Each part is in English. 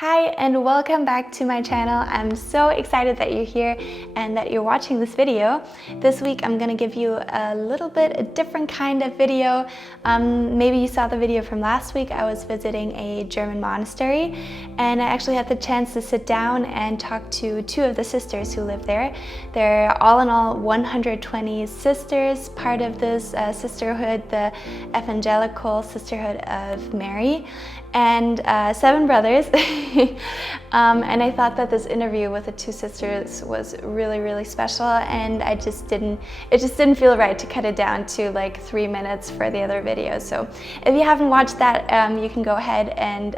Hi and welcome back to my channel. I'm so excited that you're here and that you're watching this video. This week I'm going to give you a different kind of video. Maybe you saw the video from last week. I was visiting a German monastery and I actually had the chance to sit down and talk to two of the sisters who live there. They're all in all 120 sisters, part of this sisterhood, the Evangelical Sisterhood of Mary, and 7 brothers. And I thought that this interview with the two sisters was really special, and it just didn't feel right to cut it down to like 3 minutes for the other video. So if you haven't watched that, you can go ahead and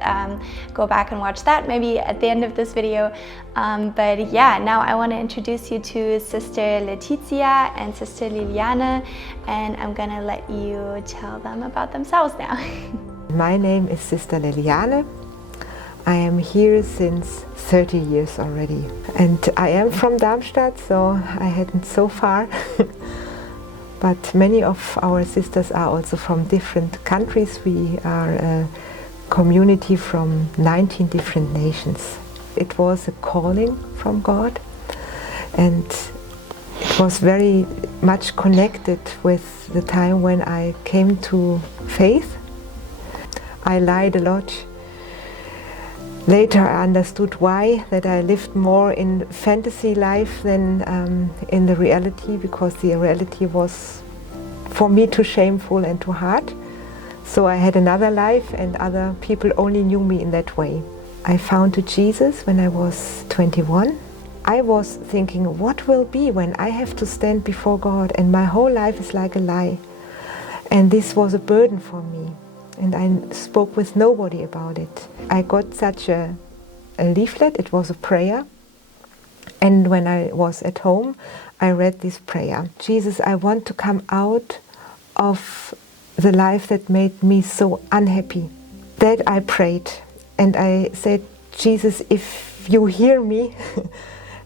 go back and watch that maybe at the end of this video. But yeah, now I want to introduce you to Sister Leticia and Sister Liliana, and I'm gonna let you tell them about themselves now. My name is Sister Liliana. I am here since 30 years already. And I am from Darmstadt, so I hadn't so far. But many of our sisters are also from different countries. We are a community from 19 different nations. It was a calling from God, and it was very much connected with the time when I came to faith. I lied a lot. Later I understood why, that I lived more in fantasy life than in the reality, because the reality was for me too shameful and too hard. So I had another life, and other people only knew me in that way. I found Jesus when I was 21. I was thinking, what will be when I have to stand before God and my whole life is like a lie? And this was a burden for me. And I spoke with nobody about it. I got such a leaflet, it was a prayer. And when I was at home, I read this prayer. Jesus, I want to come out of the life that made me so unhappy. That I prayed. And I said, Jesus, if you hear me,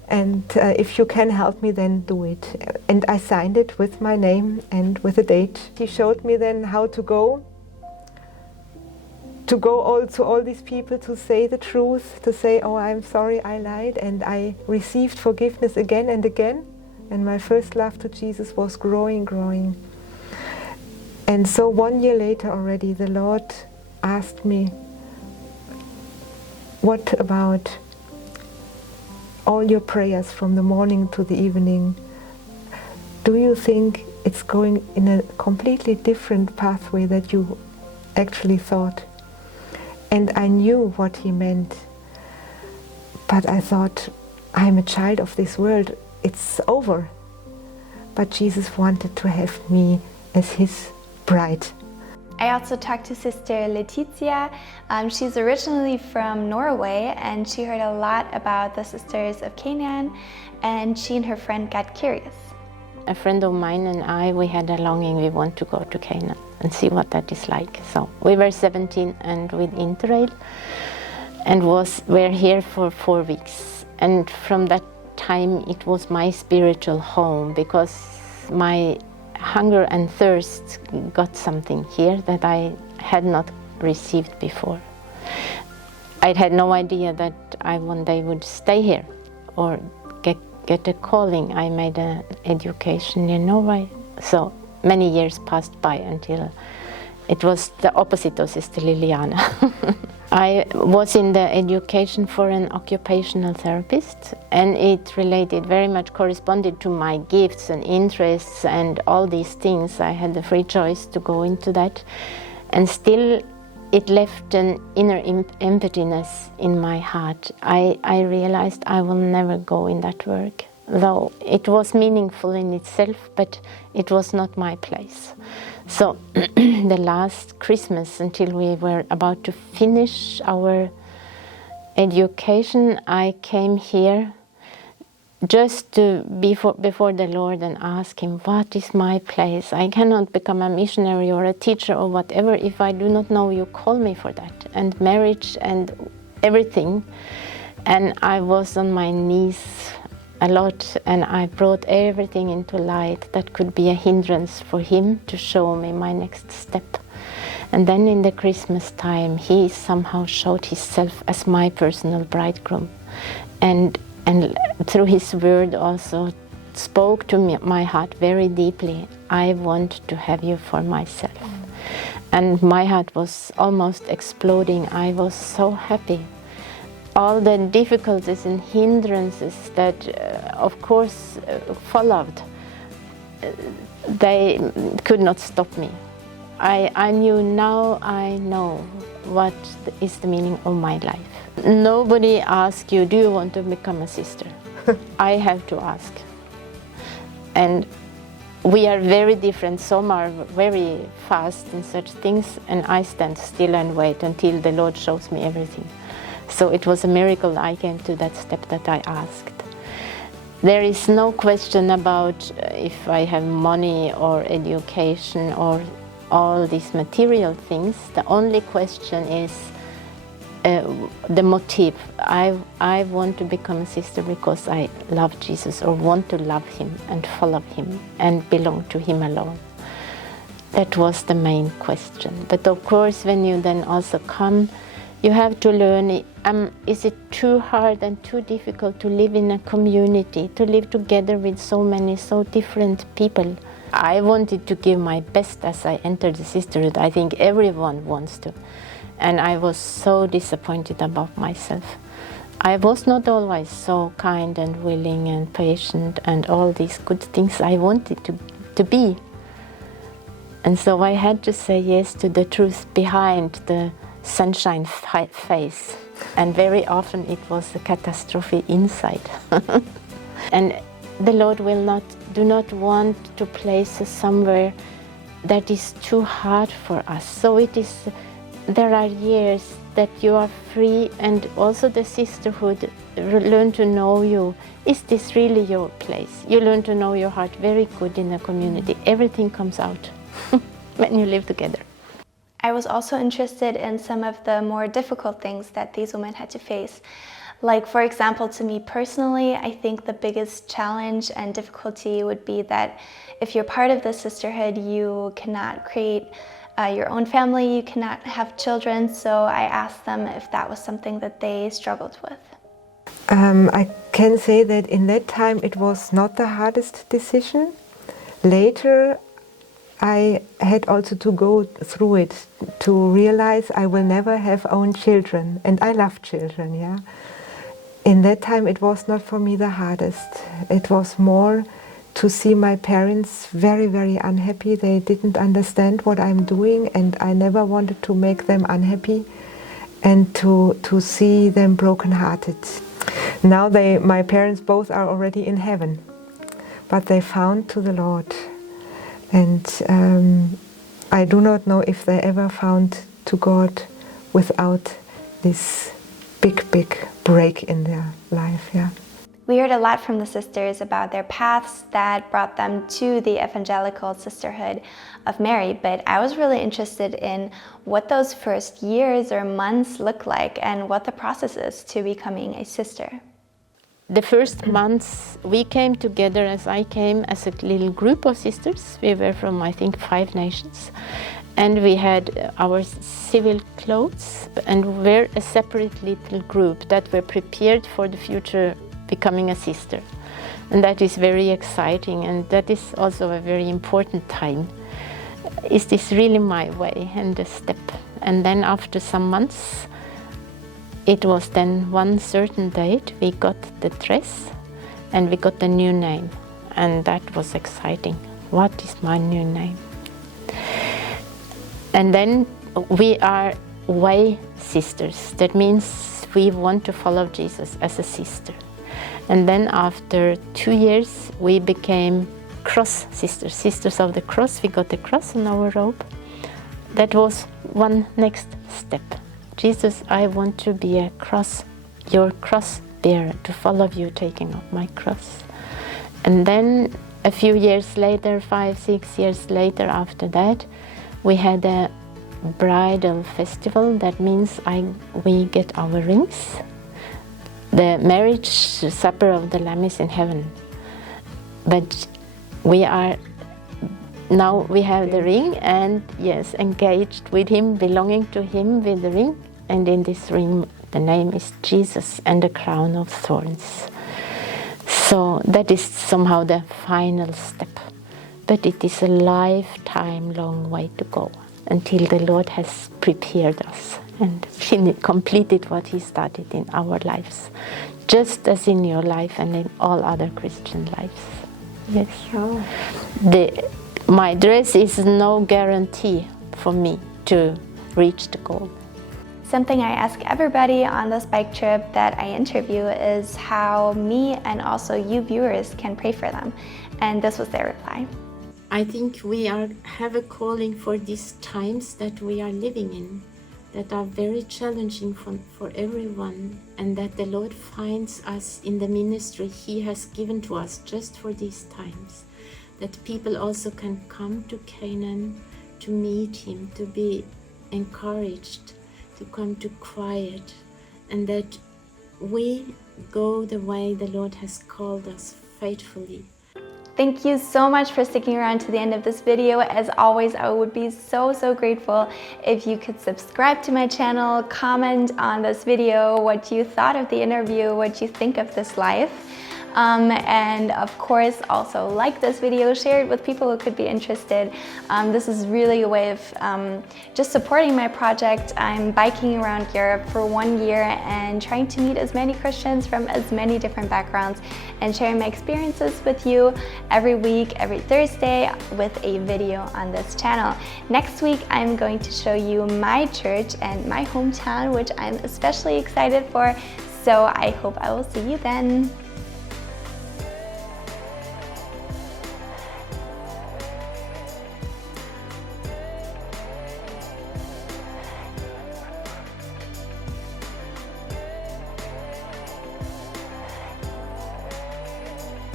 and if you can help me, then do it. And I signed it with my name and with a date. He showed me then how to go all to all these people, to say the truth, to say, oh, I'm sorry, I lied, and I received forgiveness again and again, and my first love to Jesus was growing. And so 1 year later already, the Lord asked me, what about all your prayers from the morning to the evening? Do you think it's going in a completely different pathway that you actually thought? And I knew what he meant, but I thought, I'm a child of this world, it's over. But Jesus wanted to have me as his bride. I also talked to Sister Leticia. She's originally from Norway, and she heard a lot about the Sisters of Canaan, and she and her friend got curious. A friend of mine and I, we had a longing, we want to go to Canaan and see what that is like. So we were 17 and with Interrail, and were here for 4 weeks. And from that time it was my spiritual home, because my hunger and thirst got something here that I had not received before. I had no idea that I one day would stay here or get a calling. I made an education in Norway, so many years passed by until it was the opposite of Sister Liliana. I was in the education for an occupational therapist, and it very much corresponded to my gifts and interests and all these things. I had the free choice to go into that, and still it left an inner emptiness in my heart. I realized I will never go in that work, though it was meaningful in itself, but it was not my place. So the last Christmas, until we were about to finish our education, I came here just to before the Lord and ask him, what is my place? I cannot become a missionary or a teacher or whatever if I do not know you call me for that, and marriage and everything. And I was on my knees a lot, and I brought everything into light that could be a hindrance for him to show me my next step. And then in the Christmas time, he somehow showed himself as my personal bridegroom. And through his word also spoke to my heart very deeply. I want to have you for myself. And my heart was almost exploding. I was so happy. All the difficulties and hindrances that, of course, followed, they could not stop me. I knew, now I know what is the meaning of my life. Nobody asks you, do you want to become a sister? I have to ask. And we are very different. Some are very fast in such things, and I stand still and wait until the Lord shows me everything. So it was a miracle I came to that step that I asked. There is no question about if I have money or education or all these material things. The only question is the motive. I want to become a sister because I love Jesus, or want to love him and follow him and belong to him alone. That was the main question. But of course, when you then also come, you have to learn, is it too hard and too difficult to live in a community, to live together with so many, so different people? I wanted to give my best as I entered the sisterhood. I think everyone wants to. And I was so disappointed about myself. I was not always so kind and willing and patient and all these good things I wanted to be. And so I had to say yes to the truth behind the sunshine face. And very often it was a catastrophe inside. And the Lord do not want to place us somewhere that is too hard for us. So there are years that you are free, and also the sisterhood learn to know you. Is this really your place? You learn to know your heart very good in a community. Everything comes out when you live together. I was also interested in some of the more difficult things that these women had to face. Like, for example, to me personally, I think the biggest challenge and difficulty would be that if you're part of the sisterhood, you cannot create your own family, you cannot have children. So I asked them if that was something that they struggled with. I can say that in that time it was not the hardest decision. Later I had also to go through it to realize I will never have own children, and I love children, yeah. In that time it was not for me the hardest. It was more to see my parents very, very unhappy. They didn't understand what I'm doing, and I never wanted to make them unhappy, and to see them broken-hearted. Now my parents both are already in heaven, but they found to the Lord. And I do not know if they ever found to God without this big, big break in their life, yeah. We heard a lot from the sisters about their paths that brought them to the Evangelical Sisterhood of Mary, but I was really interested in what those first years or months look like and what the process is to becoming a sister. The first months we came together, as I came as a little group of sisters. We were from, I think, 5 nations. And we had our civil clothes and were a separate little group that were prepared for the future becoming a sister. And that is very exciting, and that is also a very important time. Is this really my way and the step? And then after some months, it was then one certain date we got the dress and we got the new name, and that was exciting. What is my new name? And then we are way sisters. That means we want to follow Jesus as a sister. And then after 2 years we became cross sisters, sisters of the cross. We got the cross on our robe. That was one next step. Jesus, I want to be a cross, your cross bearer, to follow you taking up my cross. And then a few years later, 5, 6 years later after that, we had a bridal festival. That means we get our rings. The marriage supper of the Lamb is in heaven. But we are now we have the ring, and yes, engaged with him, belonging to him with the ring. And in this ring, the name is Jesus and the crown of thorns. So that is somehow the final step. But it is a lifetime long way to go until the Lord has prepared us and completed what he started in our lives, just as in your life and in all other Christian lives. Yes. Oh. My dress is no guarantee for me to reach the goal. Something I ask everybody on this bike trip that I interview is how me and also you viewers can pray for them. And this was their reply. I think we have a calling for these times that we are living in, that are very challenging for everyone, and that the Lord finds us in the ministry he has given to us just for these times. That people also can come to Canaan to meet him, to be encouraged, to come to quiet, and that we go the way the Lord has called us faithfully. Thank you so much for sticking around to the end of this video. As always, I would be so grateful if you could subscribe to my channel, comment on this video, what you thought of the interview, what you think of this life. And of course also like this video, share it with people who could be interested. This is really a way of just supporting my project. I'm biking around Europe for 1 year and trying to meet as many Christians from as many different backgrounds and sharing my experiences with you every week, every Thursday, with a video on this channel. Next week I'm going to show you my church and my hometown, which I'm especially excited for. So I hope I will see you then.